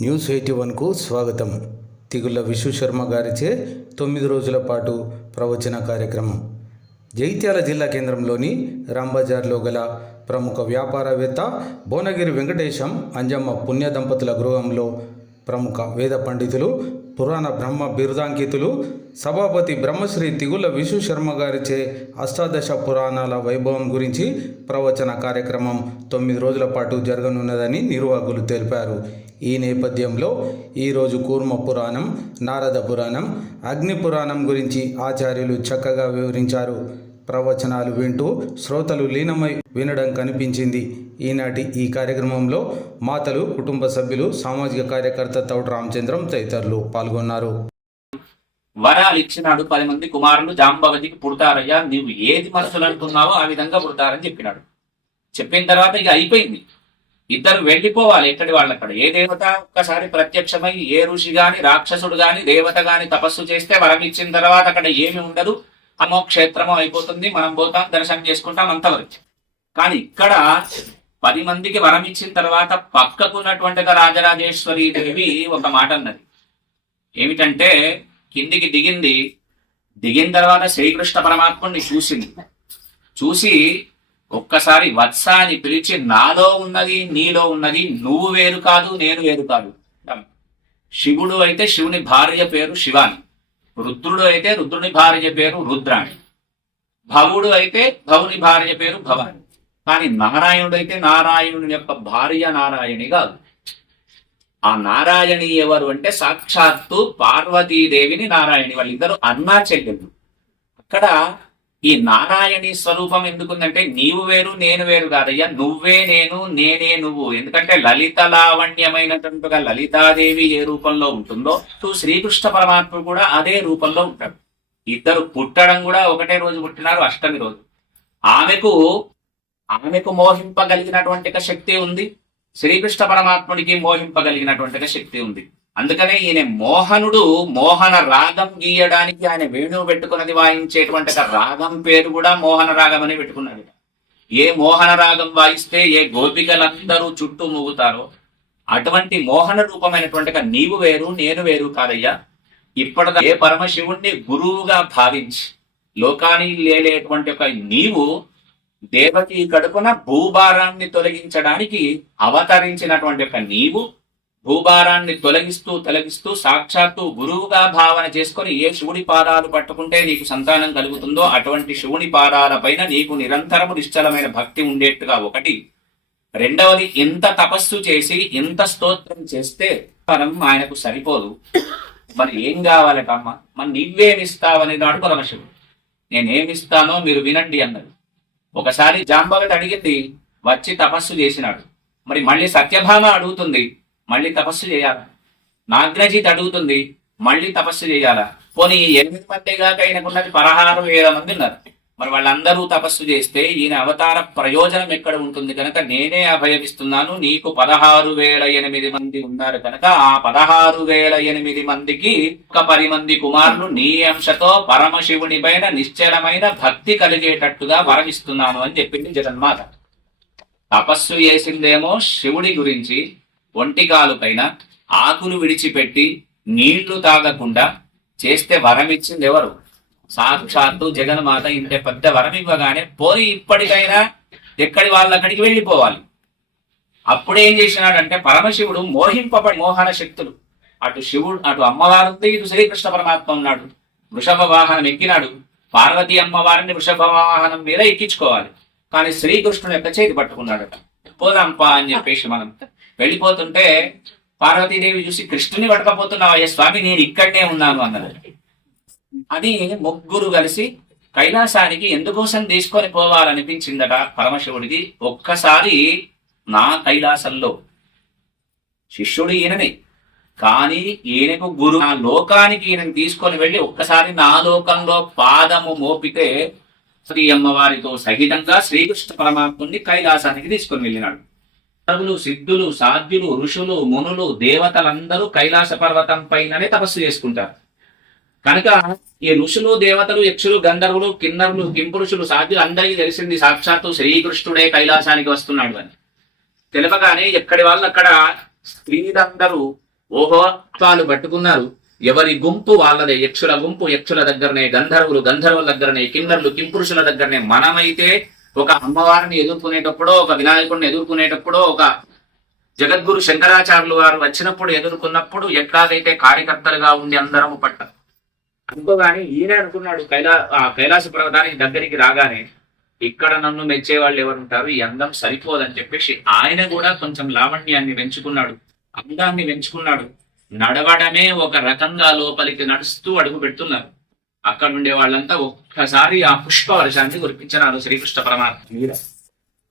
News eighty వన్కు స్వాగతం. తిగుళ్ళ విశ్వ శర్మ గారిచే తొమ్మిది రోజుల పాటు ప్రవచన కార్యక్రమం. జైత్యాల జిల్లా కేంద్రంలోని రాంబజార్లో గల ప్రముఖ వ్యాపారవేత్త భువనగిరి వెంకటేశం అంజమ్మ పుణ్య దంపతుల గృహంలో ప్రముఖ వేద పండితులు పురాణ బ్రహ్మ బిరుదాంకితులు సభాపతి బ్రహ్మశ్రీ తిగుల విశ్వ శర్మ గారిచే అష్టాదశ పురాణాల వైభవం గురించి ప్రవచన కార్యక్రమం తొమ్మిది రోజుల పాటు జరగనున్నదని నిర్వాహకులు తెలిపారు. ఈ నేపథ్యంలో ఈరోజు కూర్మ పురాణం నారద పురాణం అగ్ని పురాణం గురించి ఆచార్యులు చక్కగా వివరించారు. ప్రవచనాలు వింటూ శ్రోతలు లీనమై వినడం కనిపించింది. ఈనాటి ఈ కార్యక్రమంలో మాతలు కుటుంబ సభ్యులు సామాజిక కార్యకర్త తౌడు రామచంద్రం తదితరులు పాల్గొన్నారు. వరాలు ఇచ్చినాడు పది మంది కుమారులు జాంబవతికి పుడతారయ్యా నీవు ఏది మనసులు అనుకున్నావో ఆ విధంగా పుడతారని చెప్పినాడు. చెప్పిన తర్వాత ఇక అయిపోయింది. ఇద్దరు వెళ్ళిపోవాలి ఎక్కడి వాళ్ళక్కడ. ఏ దేవత? ఒక్కసారి ప్రత్యక్షమై ఏ ఋషి గాని రాక్షసుడు గాని దేవత గాని తపస్సు చేస్తే వరం ఇచ్చిన తర్వాత అక్కడ ఏమి ఉండదు. అమో క్షేత్రమో అయిపోతుంది. మనం పోతాం దర్శనం చేసుకుంటాం అంతవరకు కానీ ఇక్కడ పది మందికి వరం ఇచ్చిన తర్వాత పక్కకున్నటువంటి రాజరాజేశ్వరి దేవి ఒక మాట అన్నది. ఏమిటంటే కిందికి దిగింది. దిగిన తర్వాత శ్రీకృష్ణ పరమాత్ముడిని చూసింది. చూసి ఒక్కసారి వత్స అని పిలిచి నాలో ఉన్నది నీలో ఉన్నది నువ్వు వేరు కాదు నేను వేరు కాదు. శివుడు అయితే శివుని భార్య పేరు శివాని. రుద్రుడు అయితే రుద్రుని భార్య పేరు రుద్రాణి. భవుడు అయితే భవుని భార్య పేరు భవాని. కానీ నారాయణుడు అయితే నారాయణుని యొక్క భార్య నారాయణి కాదు. ఆ నారాయణి ఎవరు అంటే సాక్షాత్తు పార్వతీదేవిని నారాయణి. వాళ్ళిద్దరు అన్నా చెల్లెళ్ళు. అక్కడ ఈ నారాయణి స్వరూపం ఎందుకుందంటే నీవు వేరు నేను వేరు కాదయ్యా. నువ్వే నేను నేనే నువ్వు. ఎందుకంటే లలిత లావణ్యమైనటువంటిగా లలితాదేవి ఏ రూపంలో ఉంటుందో తూ శ్రీకృష్ణ పరమాత్మ కూడా అదే రూపంలో ఉంటాడు. ఇద్దరు పుట్టడం కూడా ఒకటే రోజు పుట్టినారు అష్టమి రోజు. ఆమెకు ఆమెకు మోహింపగలిగినటువంటి శక్తి ఉంది. శ్రీకృష్ణ పరమాత్ముడికి మోహింపగలిగినటువంటి శక్తి ఉంది. అందుకనే ఈయన మోహనుడు మోహన రాగం గీయడానికి ఆయన వేణువు పెట్టుకున్నది వాయించేటువంటి రాగం పేరు కూడా మోహన రాగం అని పెట్టుకున్నాడు. ఏ మోహన రాగం వాయిస్తే ఏ గోపికలందరూ చుట్టూ మూగుతారో అటువంటి మోహన రూపమైనటువంటి నీవు వేరు నేను వేరు కాదయ్యా. ఇప్పటిదా ఏ పరమశివుణ్ణి గురువుగా భావించి లోకాన్ని లేలేటువంటి ఒక నీవు దేవకి కడుపున భూభారాన్ని తొలగించడానికి అవతరించినటువంటి ఒక నీవు భూభారాన్ని తొలగిస్తూ తొలగిస్తూ సాక్షాత్తు గురువుగా భావన చేసుకొని ఏ శివుడి పాదాలు పట్టుకుంటే నీకు సంతానం కలుగుతుందో అటువంటి శివుని పాదాలపైన నీకు నిరంతరము నిశ్చలమైన భక్తి ఉండేట్టుగా ఒకటి. రెండవది ఇంత తపస్సు చేసి ఇంత స్తోత్రం చేస్తే మనం ఆయనకు సరిపోదు. మరి ఏం కావాలట అమ్మ మరి నువ్వేమిస్తావనే దాడు పరమశివుడు నేనేమిస్తానో మీరు వినండి అన్నది. ఒకసారి జాంబవతి అడిగింది వచ్చి తపస్సు చేసినాడు. మరి మళ్ళీ సత్యభామ అడుగుతుంది మళ్ళీ తపస్సు చేయాలా? నాగ్నజిత్ అడుగుతుంది మళ్ళీ తపస్సు చేయాలా? పోనీ ఎనిమిది మంది కాక ఈయనకున్నది పదహారు వేల మంది ఉన్నారు. మరి వాళ్ళందరూ తపస్సు చేస్తే ఈయన అవతార ప్రయోజనం ఎక్కడ ఉంటుంది కనుక నేనే అభయమిస్తున్నాను. నీకు పదహారు వేల ఎనిమిది మంది ఉన్నారు కనుక ఆ పదహారు వేల ఎనిమిది మందికి ఒక పది మంది కుమారులు నీ అంశతో పరమశివుని పైన నిశ్చలమైన భక్తి కలిగేటట్టుగా వరమిస్తున్నాను అని చెప్పింది జగన్మాత. తపస్సు చేసిందేమో శివుడి గురించి ఒంటికాలు పైన ఆకులు విడిచిపెట్టి నీళ్ళు తాగకుండా చేస్తే వరమిచ్చింది ఎవరు సాక్షాత్తు జగన్మాత ఇంత పెద్ద వరం ఇవ్వగానే పోయి ఇప్పటికైనా ఎక్కడి వాళ్ళక్కడికి వెళ్ళిపోవాలి. అప్పుడు ఏం చేసినాడంటే పరమశివుడు మోహింపబడి మోహన శక్తులు. అటు శివుడు అటు అమ్మవారు ఇటు శ్రీకృష్ణ పరమాత్మ ఉన్నాడు. వృషభ వాహనం ఎక్కినాడు. పార్వతి అమ్మవారిని వృషభ వాహనం మీద ఎక్కించుకోవాలి. కానీ శ్రీకృష్ణుడు యొక్క చేతి పట్టుకున్నాడట? పోదాంపా అని చెప్పేసి మనం వెళ్ళిపోతుంటే పార్వతీదేవి చూసి కృష్ణుని పట్టకపోతున్నావయ్య స్వామి? నేను ఇక్కడనే ఉన్నాను అన్నది. అది ముగ్గురు కలిసి కైలాసానికి ఎందుకోసం తీసుకొని పోవాలనిపించిందట పరమశివుడికి. ఒక్కసారి నా కైలాసంలో శిష్యుడు ఈయననే. కానీ ఈయనకు గురు ఆ లోకానికి ఈయనని తీసుకొని వెళ్ళి ఒక్కసారి నా లోకంలో పాదము మోపితే శ్రీ అమ్మవారితో సహితంగా శ్రీకృష్ణ పరమాత్ముని కైలాసానికి తీసుకొని వెళ్ళినాడు. సర్వులు సిద్ధులు సాధ్యులు ఋషులు మునులు దేవతలందరూ కైలాస పర్వతం పైననే తపస్సు చేసుకుంటారు. కనుక ఈ ఋషులు దేవతలు యక్షులు గంధర్వులు కిన్నరులు కింపురుషులు సాధ్యులు అందరికీ తెలిసింది సాక్షాత్తు శ్రీకృష్ణుడే కైలాసానికి వస్తున్నాడు అని. తెలపగానే ఎక్కడి వాళ్ళు అక్కడ స్త్రీలందరూ ఓహో పట్టుకున్నారు. ఎవరి గుంపు వాళ్ళదే యక్షుల గుంపు యక్షుల దగ్గరనే గంధర్వులు గంధర్వుల దగ్గరనే కిన్నర్లు కింపురుషుల దగ్గరనే మనమైతే ఒక అమ్మవారిని ఎదుర్కొనేటప్పుడు ఒక వినాయకుడిని ఎదుర్కొనేటప్పుడు ఒక జగద్గురు శంకరాచార్యులు వారు వచ్చినప్పుడు ఎదుర్కొన్నప్పుడు ఎట్లాగైతే కార్యకర్తలుగా ఉండి అందరం పట్ట అనుకోగానే ఈయన అనుకున్నాడు కైలా ఆ కైలాస పర్వతానికి దగ్గరికి రాగానే ఇక్కడ నన్ను మెచ్చే వాళ్ళు ఎవరు ఉంటారు ఈ అందం సరిపోదని చెప్పేసి ఆయన కూడా కొంచెం లావణ్యాన్ని పెంచుకున్నాడు. అందాన్ని పెంచుకున్నాడు. నడవడమే ఒక రకంగా లోపలికి నడుస్తూ అడుగు పెడుతున్నారు. అక్కడ ఉండే వాళ్ళంతా ఒక్కసారి ఆ పుష్ప వర్షాన్ని కురిపించినారు శ్రీకృష్ణ పరమాత్మ మీద.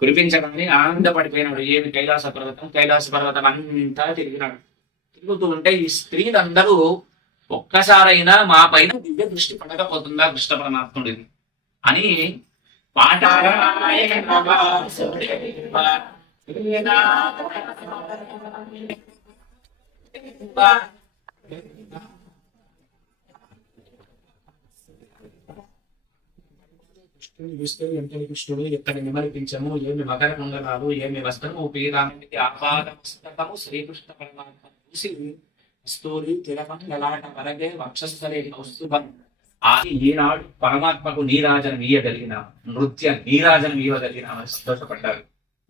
కురిపించగానే ఆనందపడిపోయినాడు. ఏమి కైలాస పర్వతం కైలాస పర్వతం అంతా తిరిగినాడు. తిరుగుతూ ఉంటే ఈ స్త్రీలందరూ ఒక్కసారైనా మా పైన దివ్య దృష్టి పడకపోతుందా కృష్ణ పరమాత్ముడిది అని పాట కృష్ణుని చూస్తే ఎంతటి కృష్ణుడు ఎక్కడి నిమరిపించము ఏమి మకర మంగళాలు ఏమి వస్త్రము పీరామిది ఆపాద పుస్తకము శ్రీకృష్ణ పరమాత్మ చూసి వస్తూరి తిలకం లలాట వరగే వక్షస్థలే కౌస్తుభం ఆది ఈనాడు పరమాత్మకు నీరాజనం ఇయ్యగలిగిన నృత్య నీరాజనం ఇవ్వగలిగిన సంతోషపడ్డారు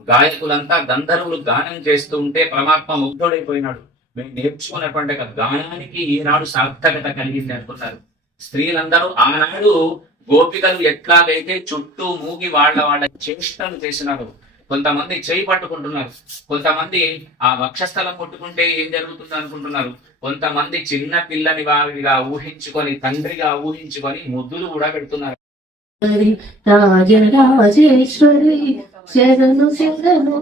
గాయకులంతా గంధర్వులు గానం చేస్తూ ఉంటే పరమాత్మ ముగ్ధుడైపోయినాడు. మేము నేర్చుకున్నటువంటి ఒక గానానికి ఈనాడు సార్థకత కలిగింది అనుకున్నారు స్త్రీలందరూ ఆనాడు గోపికలు ఎట్లాగైతే చుట్టూ మూగి వాళ్ళ వాళ్ళ చేష్టలు చేసినారు కొంతమంది చేయి పట్టుకుంటున్నారు. కొంతమంది ఆ వక్షస్థలం కొట్టుకుంటే ఏం జరుగుతుంది అనుకుంటున్నారు? కొంతమంది చిన్న పిల్లని వారిగా ఊహించుకొని తండ్రిగా ఊహించుకొని ముద్దులు కూడా పెడుతున్నారు. రాజరాజేశ్వరి శరణు శరణు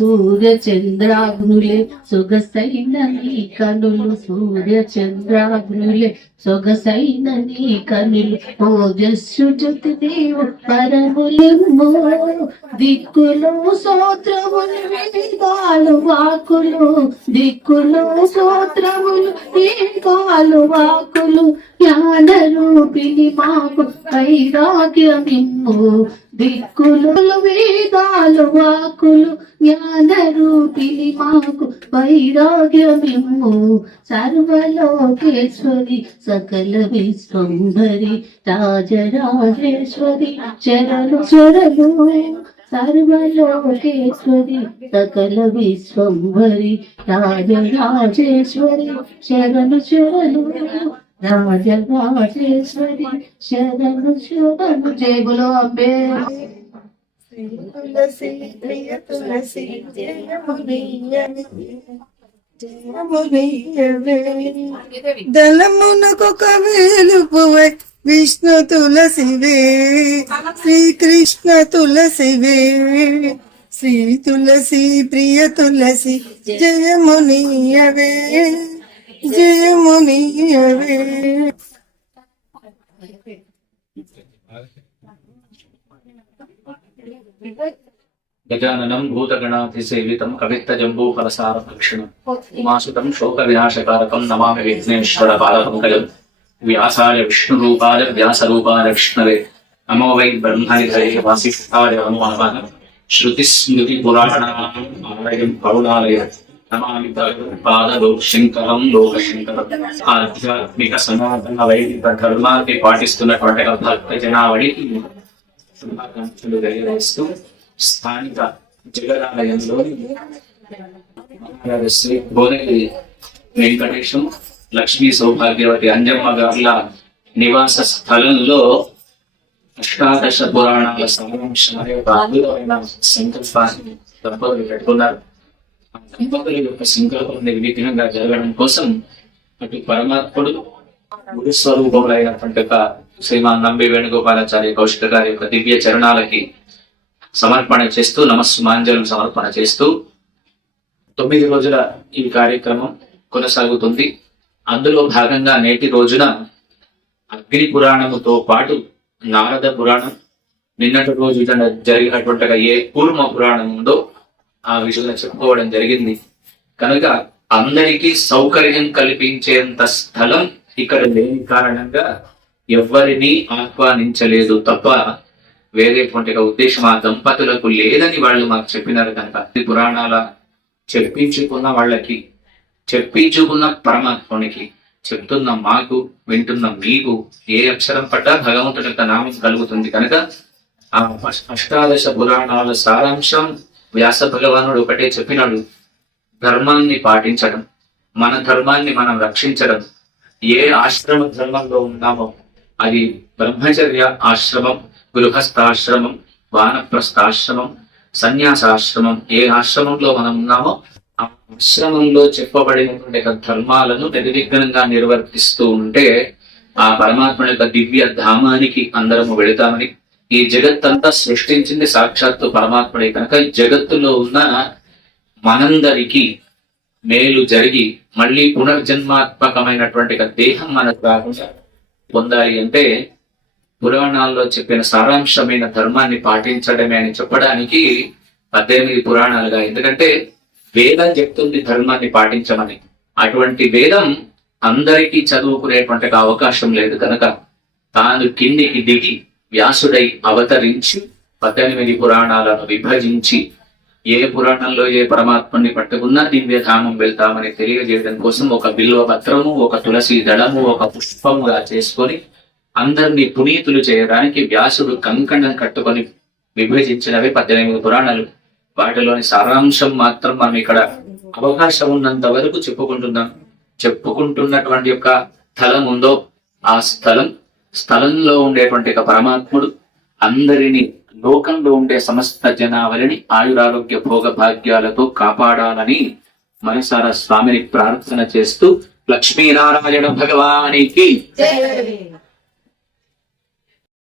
సూర్య చంద్రాగ్నులే సొగసైన నీ కనులు సూర్య చంద్రాగ్నులే సొగసైన నీ కనులు. ఓజస్సు జ్యోతి దేవు పరములెమ్మో దిక్కులు సోత్రములు వేదాలు వాకులు. దిక్కులు సోత్రములు వేదాలు వాకులు. జ్ఞాన రూపిణి మాకు వైరాగ్యమిమ్ము. దిక్కులు వేద వాకులు జ్ఞానరూపిణి మాకు వైరాగ్యమిమ్ము సర్వలోకేశ్వరి సకల విశ్వంభరి రాజరాజేశ్వరి చరణు చరణు సర్వలోకేశ్వరి సకల విశ్వంభరి రాజరాజేశ్వరి శరణు శరణు రాజరాజేశ్వరి శరణు శరణు జయగులో అంబే తులసి ప్రియ తులసి జయమునియవే జయమునియవే దళమునకొక వేలుపువై విష్ణు తులసివే శ్రీకృష్ణ తులసివే. శ్రీ తులసి ప్రియ తులసి జయమునియవే జయమునియవే. గజాననం భూతగణాధిసేవితం కవిత్త జంబూ ఫలసార భక్షణం ఉమాసుతం శోక వినాశకారకం నమామి విఘ్నేశ్వర బాలపంకజం వ్యాసాయ విష్ణురూపాయ వ్యాసరూపాయ విష్ణవే నమో వై బ్రహ్మనిధరే వాసిష్ఠాయ నమో నమః శృతి స్మృతి పురాణాలయం కరుణాలయ నమామి భగవత్పాదలో శంకరం లోక శంకరం ఆధ్యాత్మిక సనాతన వైదిక ధర్మాన్ని పాటిస్తున్నటువంటి భక్త జనావళికి శుభాకాంక్షలు తెలియజేస్తూ స్థానిక జగదాలయంలోని శ్రీ భువనగిరి వెంకటేశం లక్ష్మీ సౌభాగ్యవతి అంజమ్మ గారుల నివాస స్థలంలో అష్టాదశ పురాణాల సంరక్షణ యొక్క అద్భుతమైన సంకల్పాన్ని దంపతులు పెట్టుకున్నారు. ఆ దంపతుల యొక్క సంకల్పం నిర్విఘ్నంగా జరగడం కోసం అటు పరమాత్ముడు గురు స్వరూపములైనటువంటి శ్రీమాన్ నంబి వేణుగోపాలాచార్య కౌశిక గారి యొక్క దివ్య చరణాలకి సమర్పణ చేస్తూ నమస్మాంజలం సమర్పణ చేస్తూ తొమ్మిది రోజుల ఈ కార్యక్రమం కొనసాగుతుంది. అందులో భాగంగా నేటి రోజున అగ్ని పురాణముతో పాటు నారద పురాణం నిన్నటి రోజు జరిగినటువంటిగా జరిగినటువంటి ఏ కూర్మ పురాణం ఉందో ఆ విషయంలో చెప్పుకోవడం జరిగింది. కనుక అందరికీ సౌకర్యం కల్పించేంత స్థలం ఇక్కడ లేని కారణంగా ఎవ్వరిని ఆహ్వానించలేదు తప్ప వేరేటువంటి ఉద్దేశం ఆ దంపతులకు లేదని వాళ్ళు మాకు చెప్పినారు కనుక. ఈ పురాణాల చెప్పించుకున్న వాళ్ళకి చెప్పించుకున్న పరమాత్మునికి చెప్తున్న మాకు వింటున్న మీకు ఏ అక్షరం పట్ల భగవంతుడి యొక్క నామం కలుగుతుంది కనుక ఆ అష్టాదశ పురాణాల సారాంశం వ్యాస భగవానుడు ఒకటే చెప్పినాడు. ధర్మాన్ని పాటించడం మన ధర్మాన్ని మనం రక్షించడం ఏ ఆశ్రమ ధర్మంలో ఉన్నామో అది బ్రహ్మచర్య ఆశ్రమం గృహస్థాశ్రమం వానప్రస్థాశ్రమం సన్యాసాశ్రమం. ఏ ఆశ్రమంలో మనం ఉన్నామో ఆ ఆశ్రమంలో చెప్పబడినటువంటి ధర్మాలను నిర్విఘ్నంగా నిర్వర్తిస్తూ ఉంటే ఆ పరమాత్మ యొక్క దివ్య ధామానికి అందరము వెళతామని. ఈ జగత్తంతా సృష్టించింది సాక్షాత్తు పరమాత్మడే కనుక ఈ జగత్తులో ఉన్న మనందరికీ మేలు జరిగి మళ్ళీ పునర్జన్మాత్మకమైనటువంటి దేహం మనకు రాకుండా పొందాలి అంటే పురాణాల్లో చెప్పిన సారాంశమైన ధర్మాన్ని పాటించడమే అని చెప్పడానికి పద్దెనిమిది పురాణాలుగా ఎందుకంటే వేదం చెప్తుంది ధర్మాన్ని పాటించమని. అటువంటి వేదం అందరికీ చదువుకునేటువంటి అవకాశం లేదు కనుక తాను కిందికి దిగి వ్యాసుడై అవతరించి పద్దెనిమిది పురాణాలను విభజించి ఏ పురాణంలో ఏ పరమాత్మని పట్టుకున్నా దివ్యధామం వెళ్తామని తెలియజేయడం కోసం ఒక బిల్వ పత్రము ఒక తులసి దళము ఒక పుష్పముగా చేసుకొని అందరినీ పునీతులు చేయడానికి వ్యాసుడు కంకణం కట్టుకొని విభజించినవి పద్దెనిమిది పురాణాలు. వాటిలోని సారాంశం మాత్రం మనం ఇక్కడ అవకాశం ఉన్నంత వరకు చెప్పుకుంటున్నాం. చెప్పుకుంటున్నటువంటి యొక్క స్థలం ఉందో ఆ స్థలం. స్థలంలో ఉండేటువంటి ఒక పరమాత్ముడు అందరినీ లోకంలో ఉండే సమస్త జనావళిని ఆయురారోగ్య భోగ భాగ్యాలతో కాపాడాలని మనసారా స్వామిని ప్రార్థన చేస్తూ లక్ష్మీనారాయణ భగవానికి